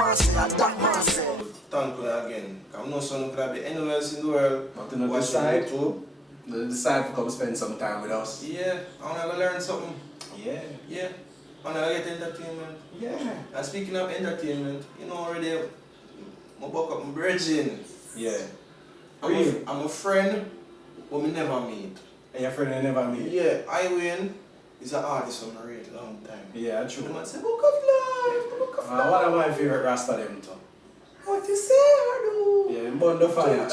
Datmahseh. Thank you again. I'm not son could be anywhere else in the world. But you know, decide to come spend some time with us. Yeah, I'm gonna learn something. Yeah. Yeah. I'm gonna get entertainment. Yeah. And speaking of entertainment, you know already I buck up my bridging. Yeah. I'm a friend who me never meet. And your friend I never meet? Yeah, Iwin is an artist from a really long time. Yeah, true. The man say, book of life. One of my favorite Rasta them too. What you say, Hadu? Yeah, burn the fire.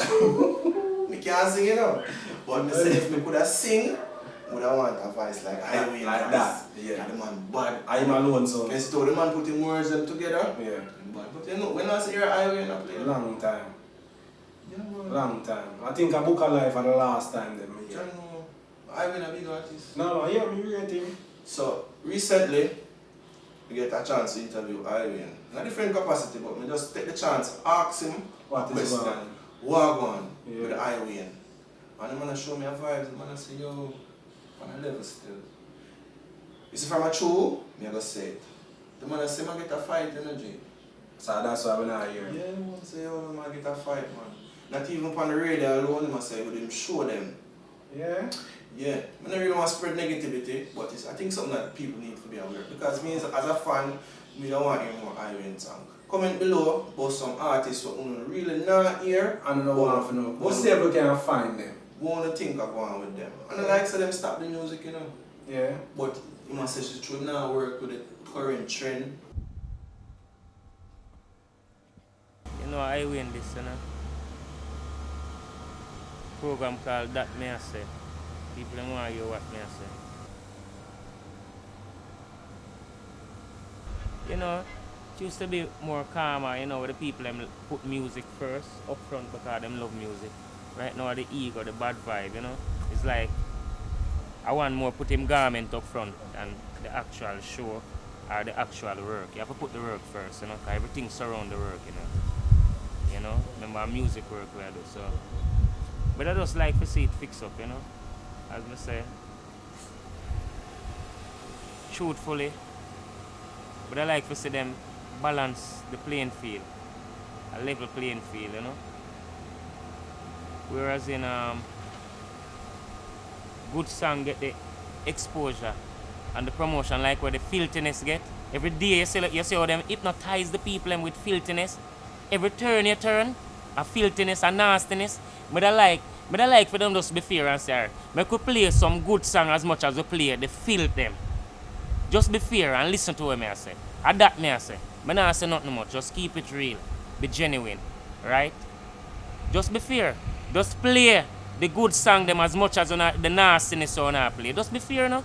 Me can't sing, you know. But me say if me could have sing, would I want a voice like Iwin. Like that. Yeah. And the man bad. I'm alone, so. And so the man putting words them together. Yeah. But you know, when I say you're Iwin, I play. Long time. Yeah, man. Long time. I think I book a life for the last time them. Yeah. Iwin a big artist. No, yeah, me rate him. So recently, we get a chance to interview Iwin. In a different capacity, but we just take the chance, ask him What a is question. going on? What on Yeah. with Iwin? And the man show me a vibes, the man say, yo, on a level still. You see from a true, me I go say it. The man say, man get a fight energy. So that's why we're not here. Yeah, the man say, yo, man get a fight, man. Not even on the radio alone, the man say, with him show them. Yeah? Yeah, I don't really want to spread negativity, but I think something that people need to be aware. Because me as a fan, we don't want to hear more Iwin song. Comment below about some artists who really not here. I don't know what to know. We'll see if we can find them. Want to think of going with them. And I like to them stop the music, you know. Yeah. But you must say it's true now work with the current trend. You know, I win this, you know. Program called Datmahseh. People don't want to hear what me say. You know, it used to be more calmer, you know, where the people them put music first up front because them love music. Right now the ego, the bad vibe, you know. It's like I want more put him garment up front than the actual show or the actual work. You have to put the work first, you know, because everything surrounds the work, you know. You know, remember music work we do, so. But I just like to see it fix up, you know. As I say, truthfully, but I like to see them balance the playing field, a level playing field, you know. Whereas in good song get the exposure and the promotion, like where the filthiness get. Every day you see how them hypnotize the people with filthiness. Every turn you turn, a filthiness, a nastiness. But I like for them just be fair and say, I could play some good song as much as we play the filth them. Just be fair and listen to what I say. And that me I say. I don't say nothing much. Just keep it real. Be genuine. Right? Just be fair. Just play the good song them as much as the nastiness you wanna play. Just be fair, no?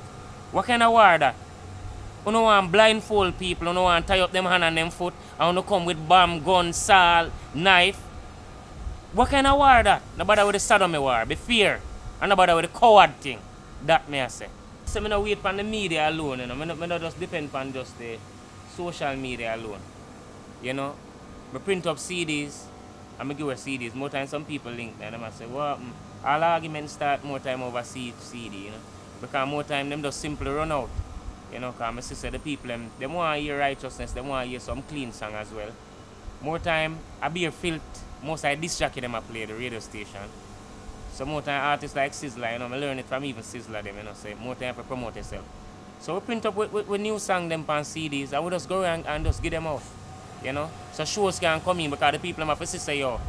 What kind of war that? You don't want blindfold people, you don't want tie up them hand and them foot, and you come with bomb, gun, saw, knife. What kind of war that? Nobody with the sodomy war. Be fair. And nobody with the coward thing. That me I say. So I don't wait for the media alone, you know. I don't just depend on just the social media alone. You know? I print up CDs and I give away CDs. More time some people link them and I say, well, all arguments start more time over CD, you know. Because more time them just simply run out. You know, because my sister, the people, they want to hear righteousness, they want to hear some clean song as well. More time, I be a filth. Most I disc jockey them I play the radio station. So more time artists like Sizzler, you know, I learn it from even Sizzler them, you know, say more time to promote yourself. So we print up with new song them on CDs and we just go around and just give them out. You know? So shows can come in because the people have to say, yo,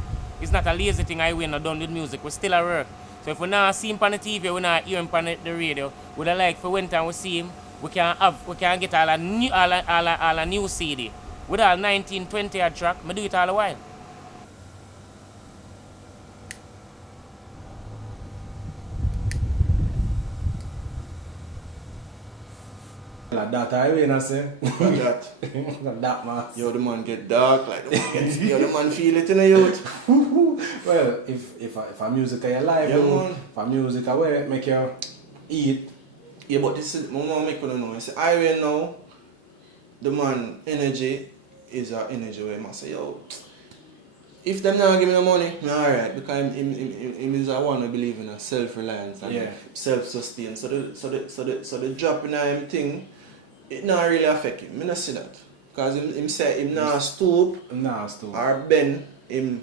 it's not a lazy thing I win or done with music, we still at work. So if we not see him on the TV, we not hear him on the radio, we'd like for when time we see him, we can get all a new CD. With all 19, 20 odd track, I do it all the while. Like that, I mean, I say. Like that. Like that, man. Yo, the man get dark, like the man get, yo, the man feel it in the youth. Well, if a music is your life, Yeah, man. if a music will make you eat. Yeah, but this is, I want to make you know, I say, I will know, the man energy is an energy where I say, yo, if them not give me the money, I'm alright, because him is a one who believe in a self-reliance and self-sustain. So the drop in him thing, it not really affect him. I don't see that. Because him say him not stoop or bend him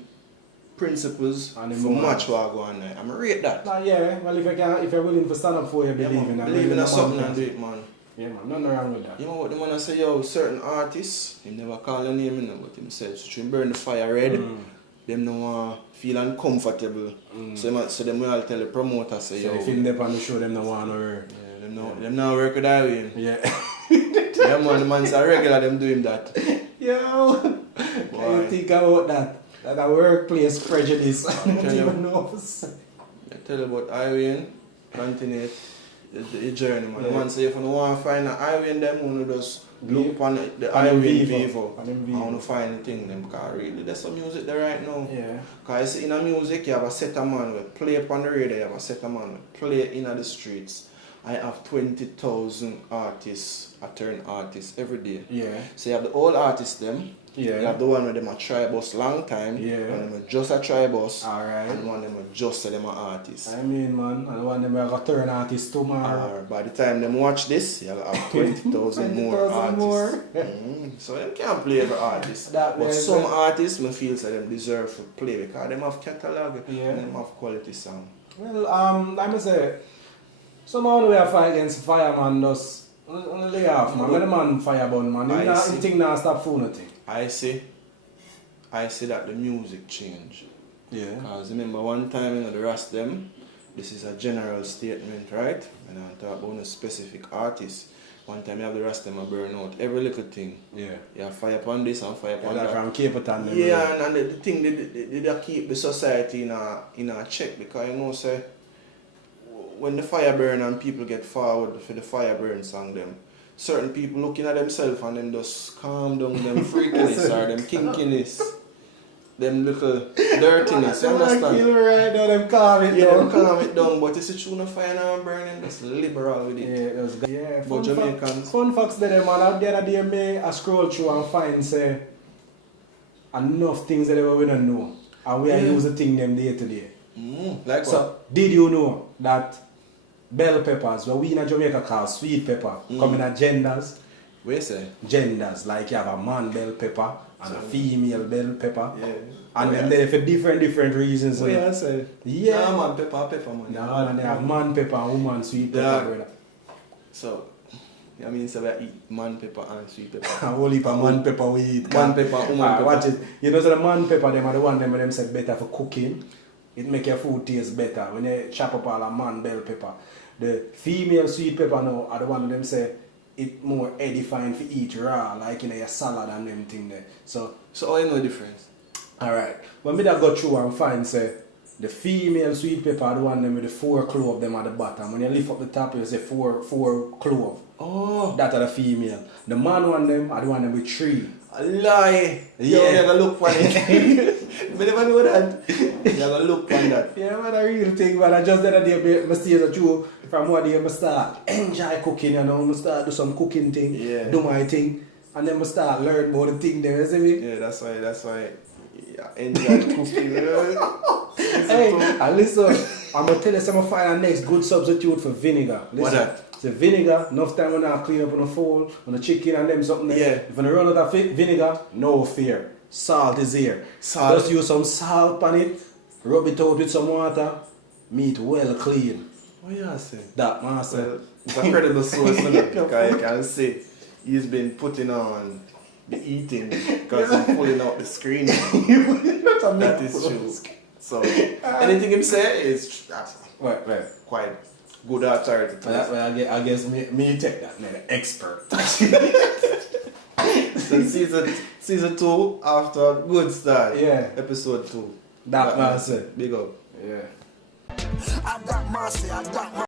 principles And him for morals. match what go on there. I'm rate that. Nah, yeah, well if you're willing to stand up for you, Yeah, believe man. in that. Believe in a something man and can. do it, man. Yeah, man, nothing wrong with that. You know what the man say, yo, certain artists, him never call your name, you know, but him said, so you burn the fire red, them no want feel uncomfortable. So them will tell the promoter, say, So yo, if him there on the show, them no want to work. yeah, them now work with that way. Yeah. Yeah, man, the man's a regular, them doing that. Yo, can you think about that? That a workplace prejudice. I don't tell you. even know what to say. I tell you about highway, continue the journey, man. Yeah. The man say, if you don't want to find a highway, them want to just look Yeah. upon the On them highway Vivo. Vivo. On them I Vivo. want to find the thing, them, because really, there's some music there right now. Yeah. Because in a music, you have a set of man with play upon the radio, you have a set of man with play in the streets. I have 20,000 artists, I turn artists every day. Yeah. So you have the old artists them, you Yeah. have the one where them a try bus long time, Yeah. and them a just a try bus, Alright. and one them a just say them a artist. I mean, man, I want them to turn artist tomorrow. Or by the time them watch this, you'll have 20,000 more 20,000 artists. more. So them can't play every artist. That But is some it. artists, me feel that them deserve to play because them have catalog Yeah. and them have quality song. Well, let me say, somehow we have fight against fireman does only lay off, man. When the man fire burn, man, I him see. thing now stop fooling nothing. I see that the music change. Yeah. Because remember one time in the rest them, this is a general statement, right? And I talk about a specific artist. One time you have the rest them a burn out every little thing. Yeah. You have fire upon this and fire upon Yeah, that. from Cape Town. them, Yeah, and the thing they keep the society in a check because you know say when the fire burn and people get forward for the fire burn song them, certain people looking at themselves and them just calm down them freakiness or them kinkiness, them little dirtiness, you understand? Kill right now, them calm it Yeah, down. them calm it down, but it's a tune of fire now and burning, that's liberal with Yeah, it. it was good. Yeah, But Jamaicans. Fun facts there, man. The other day, me I scroll through and find say enough things that we don't know, and we are use the thing them day to day. Like So, what? did you know that bell peppers, what we in Jamaica call sweet pepper, come in a genders? What you say? Genders, like you have a man bell pepper and a female bell pepper. Yeah. And What then you they're for different reasons. What you say? Yeah. Nah, man, pepper, man. Nah, man, they have man pepper and woman sweet pepper, Yeah. brother. So, I mean, so we eat man pepper and sweet pepper. A whole heap of man pepper we eat. Man pepper, woman pepper. Watch it. You know, so the man pepper, them are the one them said better for cooking. It make your food taste better when you chop up all a man bell pepper. The female sweet pepper now are the one them say it more edifying for eat raw, like in your salad and them thing there. So how you know the difference? alright. When me that go through and find say the female sweet pepper are the one them with the 4 clove them at the bottom. When you lift up the top you say four clove. Oh, That are the female. The man one them are the one them with 3. a lie. Yeah. Yo, you gotta look for it. I never know that. You gotta look for that. Yeah, man, a real thing, man. I just the other day, I see that you, from one day, I start enjoy cooking, you know, I start do some cooking thing, Yeah. do my thing, and then I start learn about the thing there, you see me? Yeah, that's why. Yeah, enjoy cooking. Hey, and listen, I'm going to tell you some find a next good substitute for vinegar. Listen, What that? The vinegar, enough time when I clean up on the fowl, on the chicken and them something there. Yeah. If you run out of vinegar, no fear. Salt is here. Salt. Just use some salt on it, rub it out with some water, meat well clean. What you say? Datmahseh. Well, it's a credible source for that because you can see he's been putting on the eating because he's pulling out the screen. That is true. So anything him say is Right. quite good authority. to us. Well, I guess me take that, man, expert. So season 2 after a good start. Yeah. Episode 2. Datmahseh. Big up. Yeah. I got my say, I got my